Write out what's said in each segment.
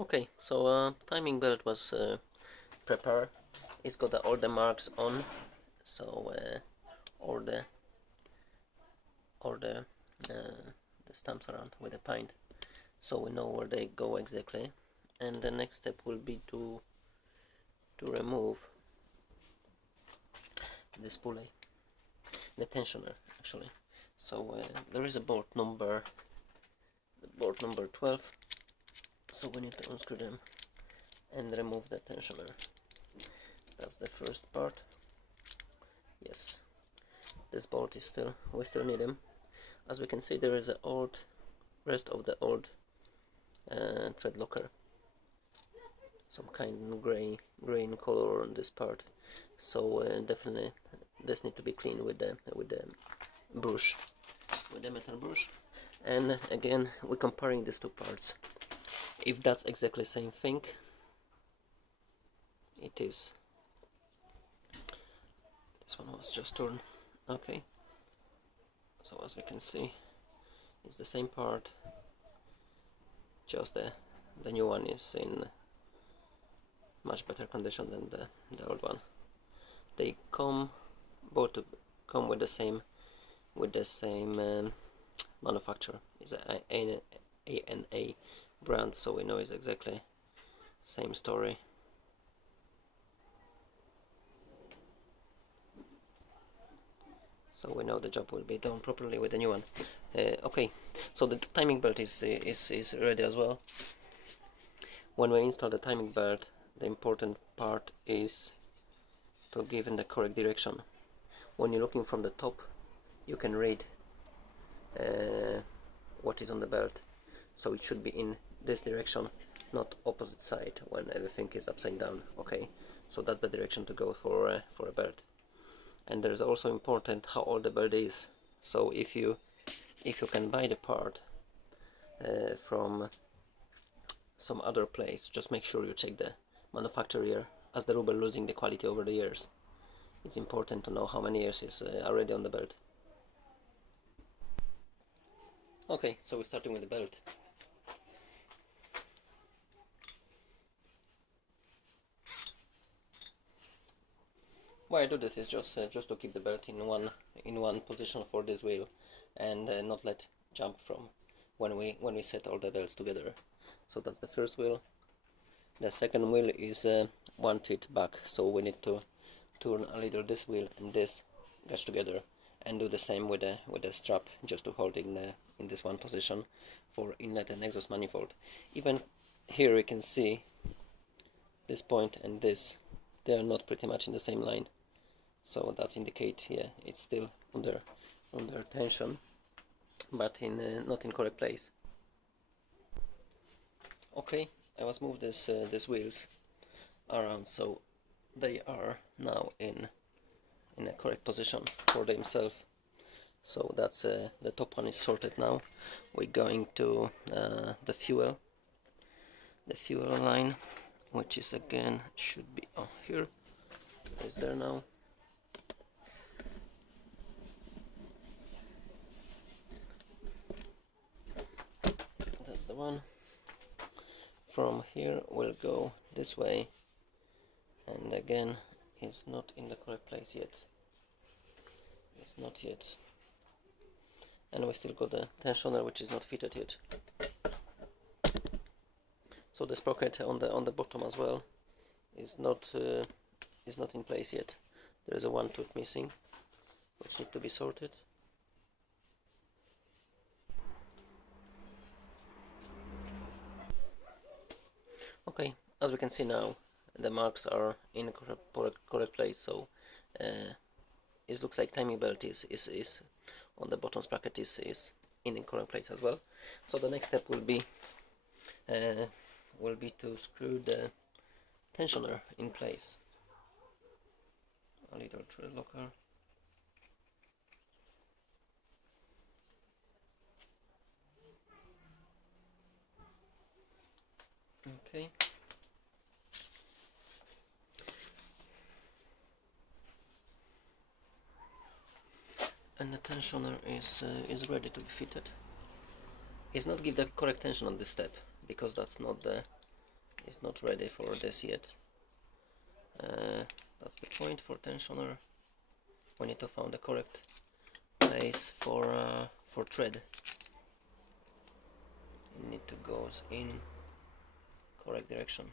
Okay, so timing belt was prepared. It's got all the marks on, so all the all the the stamps around with the paint, so we know where they go exactly. And the next step will be to remove this pulley, the tensioner actually. So there is a bolt number 12, so we need to unscrew them and remove the tensioner. That's the first part. Yes, this bolt is still, we still need them. As we can see, there is a rest of the old thread locker, some kind of green color on this part, so definitely this need to be cleaned with the brush, with the metal brush. And again, we're comparing these two parts. If that's exactly the same thing, it is. This one was just turned. Okay, so as we can see, it's the same part, just the new one is in much better condition than the old one. They both come with the same manufacturer. It's a ANA brand, so we know it's exactly same story. So we know the job will be done properly with the new one. Okay, so the timing belt is ready as well. When we install the timing belt, the important part is to give in the correct direction. When you're looking from the top, you can read what is on the belt, so it should be in this direction, not opposite side when everything is upside down. Okay, so that's the direction to go for a belt. And there's also important how old the belt is. So if you can buy the part from some other place, just make sure you check the manufacturer, as the rubber losing the quality over the years. It's important to know how many years is already on the belt. Okay, so we're starting with the belt. Why I do this is just to keep the belt in one position for this wheel, and not let jump from when we set all the belts together. So that's the first wheel. The second wheel is one teeth back, so we need to turn a little this wheel and this goes together, and do the same with the strap, just to hold it in this one position for inlet and exhaust manifold. Even here we can see this point and this, they are not pretty much in the same line, so that's indicate, yeah, it's still under tension, but not in correct place. Okay, I was moved these wheels around, so they are now in a correct position for themselves. So that's the top one is sorted now. We're going to the fuel line, which is again should be here. Is there now? That's the one. From here we'll go this way, and again it's not in the correct place yet. It's not yet, and we still got the tensioner which is not fitted yet. So the sprocket on the bottom as well is not in place yet. There is a one tooth missing, which need to be sorted. Okay, as we can see now, the marks are in a correct place, so it looks like timing belt is on the bottom sprocket is in a correct place as well. So the next step will be to screw the tensioner in place. A little thread locker. Okay. And the tensioner is ready to be fitted. It's not give the correct tension on this step, because that's not the is not ready for this yet. That's the point for tensioner. We need to find the correct place for thread. It need to go in correct direction.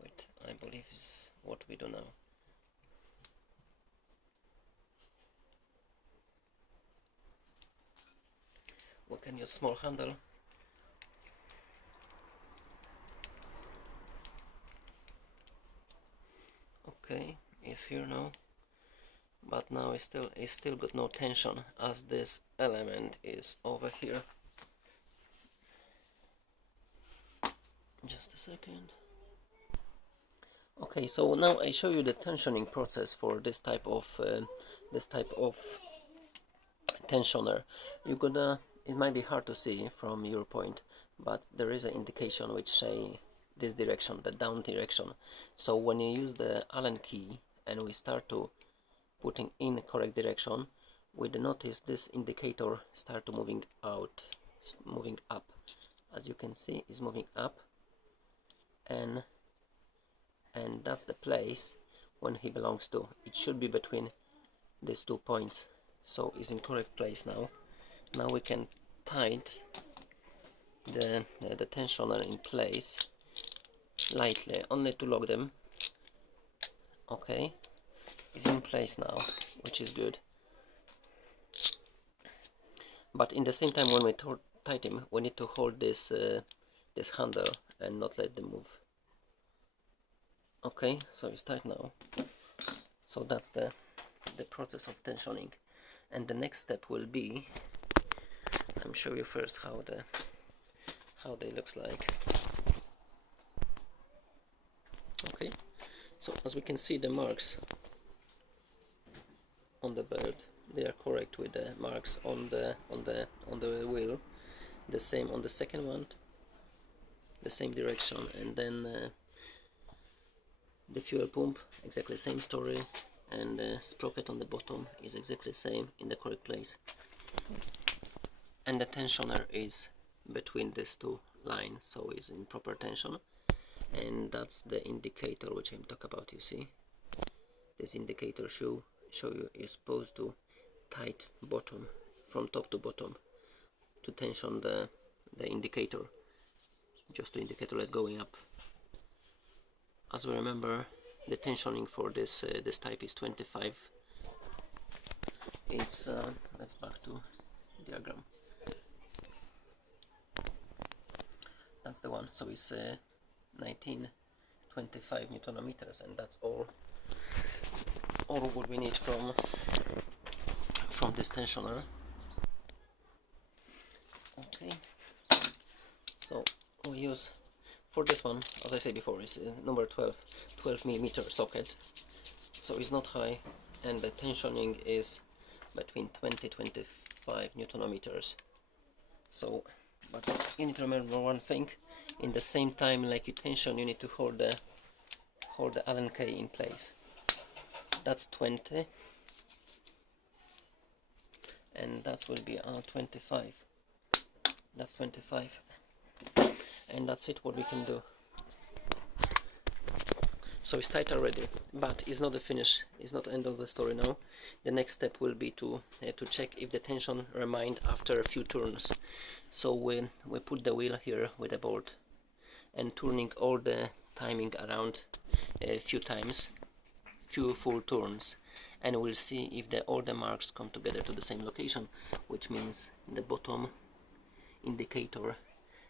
Wait, I believe is what we do now. We can use small handle. Okay, it's here now, but now it's still got no tension as this element is over here. Just a second. Okay, so now I show you the tensioning process for this type of tensioner. It might be hard to see from your point, but there is an indication which say this direction, the down direction. So when you use the Allen key and we start to putting in correct direction, we notice this indicator start to moving up. As you can see, is moving up, and that's the place when he belongs to. It should be between these 2 points, so it's in correct place now. Now we can tight the tensioner in place lightly, only to lock them. Okay, it's in place now, which is good. But in the same time, when we tighten him, we need to hold this handle and not let them move. Okay, so it's tight now. So that's the process of tensioning, and the next step will be, I'm show you first how they looks like. Okay, so as we can see, the marks on the belt, they are correct with the marks on the wheel. The same on the second one, the same direction, and then the fuel pump, exactly same story, and the sprocket on the bottom is exactly same in the correct place. And the tensioner is between these 2 lines, so it's in proper tension. And that's the indicator which I'm talking about. You see, this indicator show you you're supposed to tight bottom from top to bottom to tension the indicator, just to indicate let going up. As we remember, the tensioning for this type is 25. It's let's back to diagram. That's the one. So it's 1925 Newton meters, and that's all what we need from this tensioner. Okay, so we use for this one, as I said before, is number 12 mm socket, so it's not high, and the tensioning is between 20-25 Newton meters. So, but you need to remember one thing: in the same time like you tension, you need to hold the Allen key in place. That's 20, and that will be 25. That's 25, and that's it. What we can do. So it's tight already, but it's not the finish. It's not the end of the story now. The next step will be to check if the tension remained after a few turns. So we put the wheel here with a bolt and turning all the timing around a few times, few full turns, and we'll see if all the marks come together to the same location, which means the bottom indicator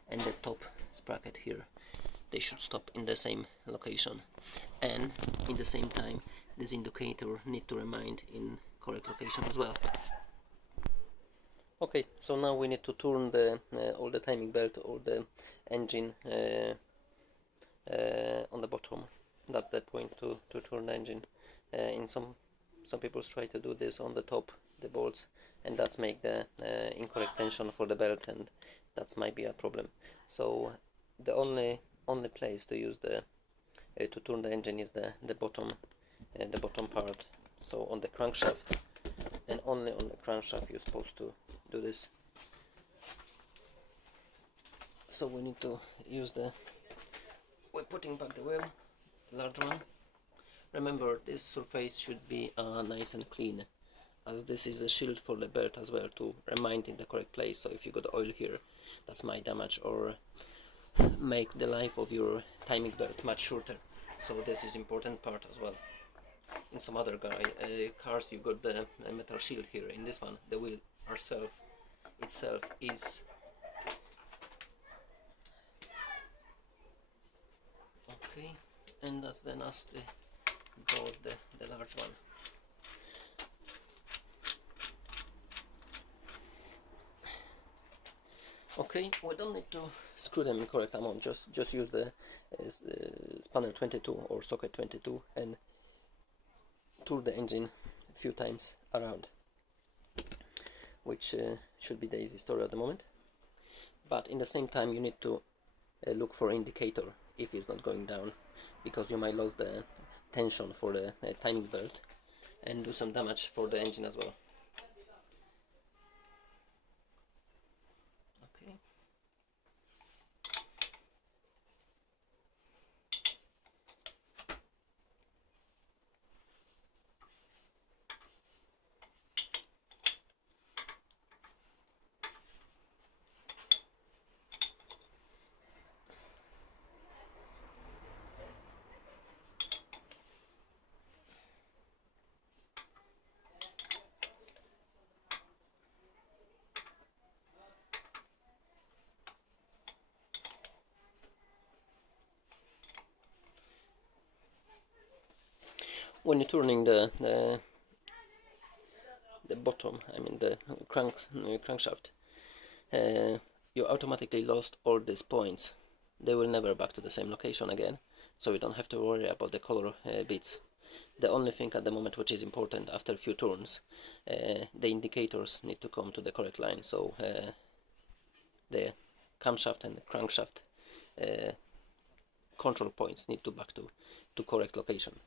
and the top sprocket here, they should stop in the same location, and in the same time this indicator need to remain in correct location as well. Okay, so now we need to turn all the timing belt, all the engine on the bottom. That's the point, to turn the engine. In some people try to do this on the top, the bolts, and that's make the incorrect tension for the belt, and that might be a problem. So the only place to use to turn the engine is the bottom part. So on the crankshaft, and only on the crankshaft you're supposed to do this. So we need to use the we're putting back the wheel, the large one. Remember, this surface should be nice and clean, as this is a shield for the belt as well, to remind in the correct place. So if you got oil here, that's my damage, or make the life of your timing belt much shorter. So this is important part as well. In some other cars you got the metal shield here. In this one, the wheel itself is okay, and that's the nasty bolt, the large one. Okay, we don't need to screw them in correct amount, just use the spanner 22 or socket 22 and tool the engine a few times around, which should be the easy story at the moment. But in the same time you need to look for indicator if it's not going down, because you might lose the tension for the timing belt and do some damage for the engine as well. Okay. When you're turning the bottom, I mean the crankshaft, you automatically lost all these points. They will never back to the same location again, so you don't have to worry about the color bits. The only thing at the moment which is important after a few turns, the indicators need to come to the correct line, so the camshaft and crankshaft control points need to back to correct location.